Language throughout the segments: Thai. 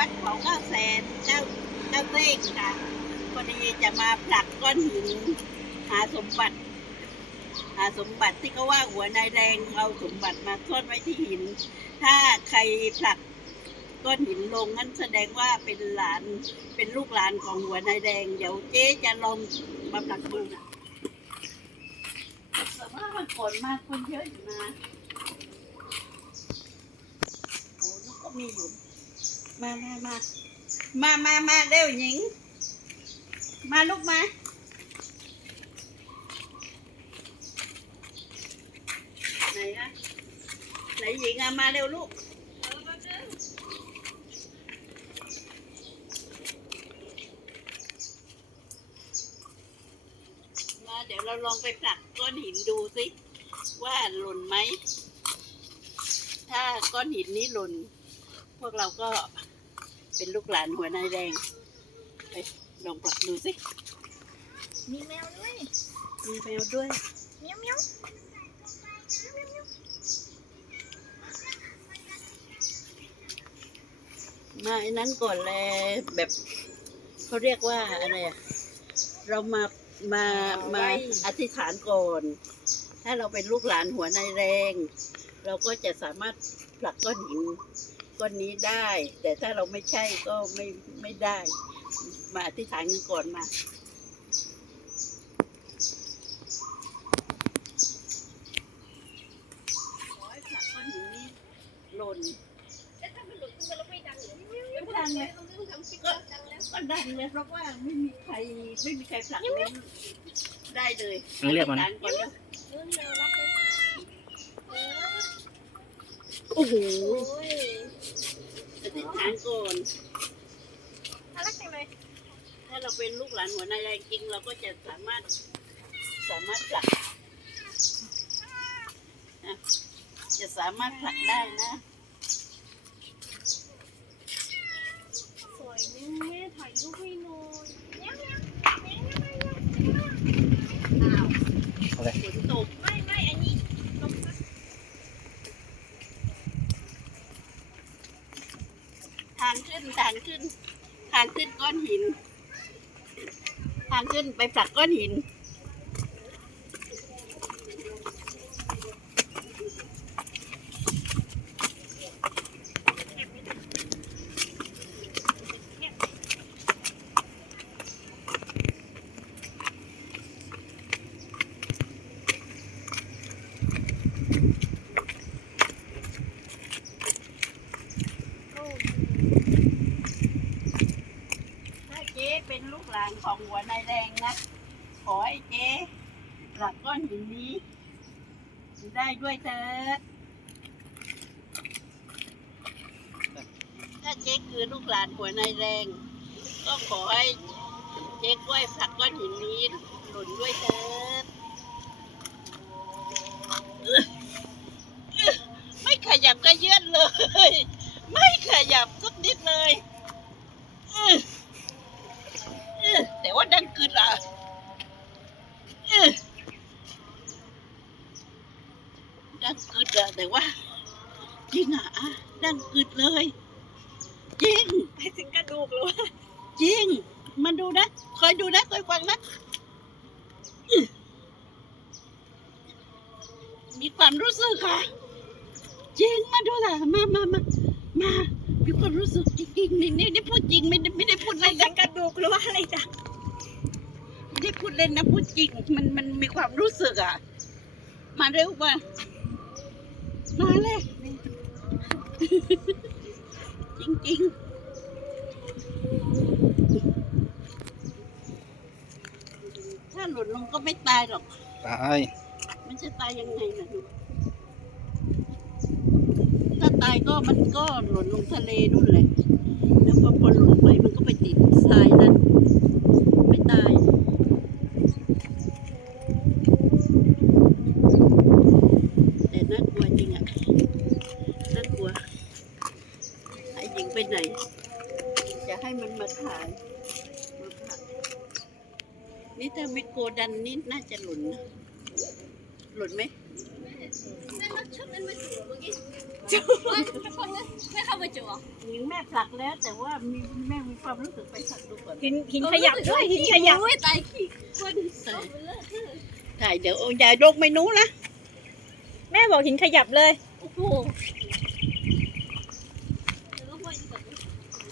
วัดเขาเก้าแสนเจ้าเจ้าเต้งค่ะพอดีจะมาผลักก้อนหินหาสมบัติ หาสมบัติที่เขาว่าหัวนายแดงเอาสมบัติมาซ่อนไว้ที่หิน ถ้าใครผลักก้อนหินลงนั่นแสดงว่าเป็นหลานเป็นลูกหลานของหัวนายแดง เดี๋ยวเจ๊จะลองมาผลักดูนะแต่ว่ามันฝนมากคนเยอะอยู่นะโอ้นี่ก็มีอยู่ มามามามามามาเร็วหญิง มาลูกมา ไหนอะไหนหญิงอะมาเร็วลูกมาเดี๋ยวเราลองไปผลักก้อนหินดูสิ ว่าหล่นไหม ถ้าก้อนหินนี้หล่น พวกเราก็ เป็นลูกหลานหัวนายแดง ไปลองผลักดูสิมีแมวด้วยมีแมวด้วยเมียวเมียวมาไอ้นั้นก่อนเลยแบบเขาเรียกว่าอะไรอะเรามามามาอธิษฐานก่อน ถ้าเราเป็นลูกหลานหัวนายแรง เราก็จะสามารถผลักก้อนหิน ก้อนนี้ได้ แต่ถ้าเราไม่ใช่ก็ไม่ไม่ได้ มาอธิษฐานกันก่อนมาขอให้ผลักก้อนหินนี้หล่นแล้วถ้ามันหลุดขึ้นมาแล้วไม่ดังเหรอไม่ดังเลยต้องต้องทำคลิปแล้วดังแล้วก็ดังเลยเพราะว่าไม่มีใครไม่มีใครผลักล้มได้เลยเรียกมันอธิษฐก่อนนะเรื่องเดียวรับเลยเออโอ้โห จะติดฐานก่อนน่ารักจังเลยถ้าเราเป็นลูกหลานหัวนายแรงจริง เราก็จะสามารถสามารถผลักจะสามารถผลักได้นะ สวยนี่แม่ถ่ายรูปให้หน่อยเมียวเมียวเมียวเมียวเมียว อ้าว เอาเลย ฝนตก ไม่ไม่อันนี้ตรงนั้น ทางขึ้นทางขึ้น ทางขึ้นก้อนหิน ทางขึ้นไปผลักก้อนหิน โอ้ ถ้าเจ๊เป็นลูก หลานของหัวนายแดงนะ ขอให้เจ๊หลักก้อนหินนี้ได้ด้วยเถิดถ้าเจ๊คือลูกหลานหัวนายแดงก็ขอให้เจ๊กล้วยผลักก้อนหินนี้หล่นด้วยเถิดไม่ขยับกระเยื่อนเลย ไม่ขยับสักนิดเลยอื้อ เอ้อแต่ว่าดังกึดอะเอ้อ ดังกึดอะแต่ว่าจริงอะอะดังกึดเลย จริงไปถึงกระดูกแล้ววะจริง มันดูนะคอยดูนะคอยฟังนะอื้อมีความรู้สึกค่ะจริงมาดูล่ะมามามามามีความรู้สึกจริงๆนี่นี่นี่พูดจริงไม่ได้ไม่ได้พูดไปเล่นถึนะงกระดูกหรือว่าอะไรดังไม่ได้พูดเล่นนะพูดจริง มันมันมีความรู้สึกอะ มาเร็วมา มาเลย จริงๆ ถ้าหล่นลงก็ไม่ตายหรอก ตายมันจะตายยังไงล่ะลูกถ้าตายก็มันก็หล่นลงทะเลนู่นแหละแล้วพอพอหล่นไปมันก็ไปติดทรายนั่น ไม่ตาย แต่น่ากลัวจริงอะน่ากลัว ไอ้หญิงไปไหน จะ ให้มันมาถ่ายมาผลักนี่ถ้าไม่โกดันนี่น่าจะหล่นนะหล่นไหมแม่รถชนมันมาถึงเมื่อกี้ฮจูไม่เข้าไปจูเหรอหญิงแม่ผลักแล้ว แต่ว่ามีแม่มีความรู้สึกไปผลักดูก่อนหินหินขยับด้วยหินขยับโอ้ยตายขี้คนเอาไปเลยใช่เดี๋ยวอย่ายกไม่นู้นะแม่บอกหินขยับเลยโอ้โหแล้วก็ไปแบบ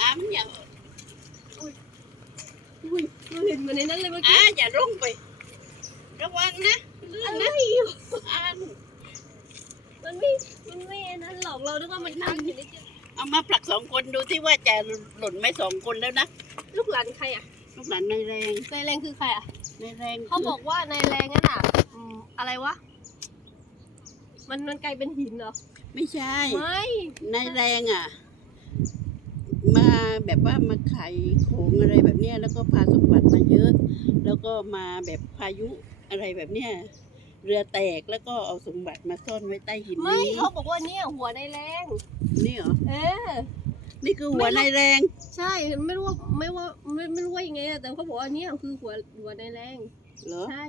อะมันอย่าอุ้ยเราเห็นเห มือนในนั้นเลยเมื่ออะกี้อย่าลงไประวังนะลื่นอะไรนะอยู่อะมันไม่ มันไม่อันนั้นหรอกเรานึกว่ามันนั่งอยู่ในเตียงเอามาผลักสองคนดูที่ว่าจะหล่นไหมสองคนแล้วนะลูกหลานใครอะลูกหลานนายแรงนายแรงคือใครอะนายแรงเขาบอกว่านายแรงนั่นอะอืมอะไรวะ มันมันกลายเป็นหินเหรอ ไม่ใช่ ไม่นายแรงอะมา แบบว่ามาไขโขงอะไรแบบเนี้ยแล้วก็พาสมบัติมาเยอะ แล้วก็มาแบบพายุอะไรแบบเนี้ยเรือแตกแล้วก็เอาสมบัติมาซ่อนไว้ใต้หินไม่นี้เขาบอกว่าเนี่ยหัวนายแรงนี่เหรอเออ นี่คือหัวนายแรงใช่ไม่รู้ว่าไม่ว่าไม่ไม่รู้ว่ายังไงอะแต่เขาบอกว่าเนี่ยคือหัวหัวนายแรงเหรอใช่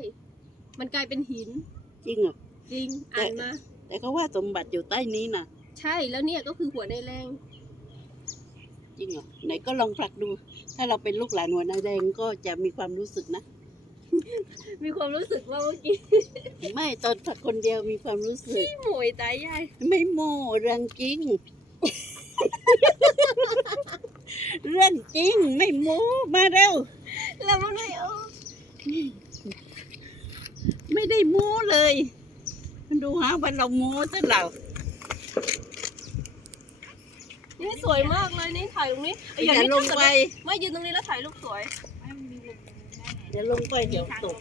มันกลายเป็นหินจริงเหรอจริงอ่านมาแต่เขาว่าสมบัติอยู่ใต้นี้น่ะ ใช่แล้วเนี่ยก็คือหัวนายแรง จริงเหรอไหนก็ลองผลักดู ถ้าเราเป็นลูกหลานหัวนายแรงก็จะมีความรู้สึกนะ มีความรู้สึกว่าเมื่อกี้ไม่ตอนผลักคนเดียวมีความรู้สึก พี่หมวยตายยายไม่โม่เรื่องจริง เรื่องจริงไม่โม้มาเร็ว แล้วมันไม่เอาไม่ได้โม้เลย มันดูหาว่าเราโม้ซะเรา นี่สวยมากเลยนี่ถ่ายตรงนี้เอ้ยอย่านี้ลงไปไม่ยืนตรงนี้แล้วถ่ายรูปสวยอย่าลงไปเดี๋ยวตก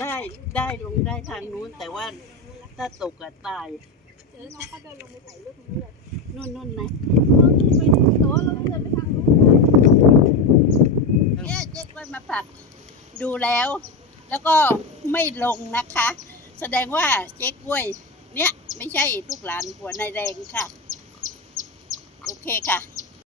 ได้ได้ลงได้ทางนู้นแต่ว่าถ้าตกอะตายเดี๋ยวน้องเขาเดินลงไปถ่ายรูปตรงนี้เลยนู่นนู่นนะไปแต่ว่าเราเดินไปทางนู้นเนี่ยเจ๊กล้วยมาผลักดูแล้ว แล้วก็ไม่ลงนะคะ แสดงว่าเจ๊กล้วย เนี่ยไม่ใช่ลูกหลานหัวนายแรงค่ะ โอเคค่ะ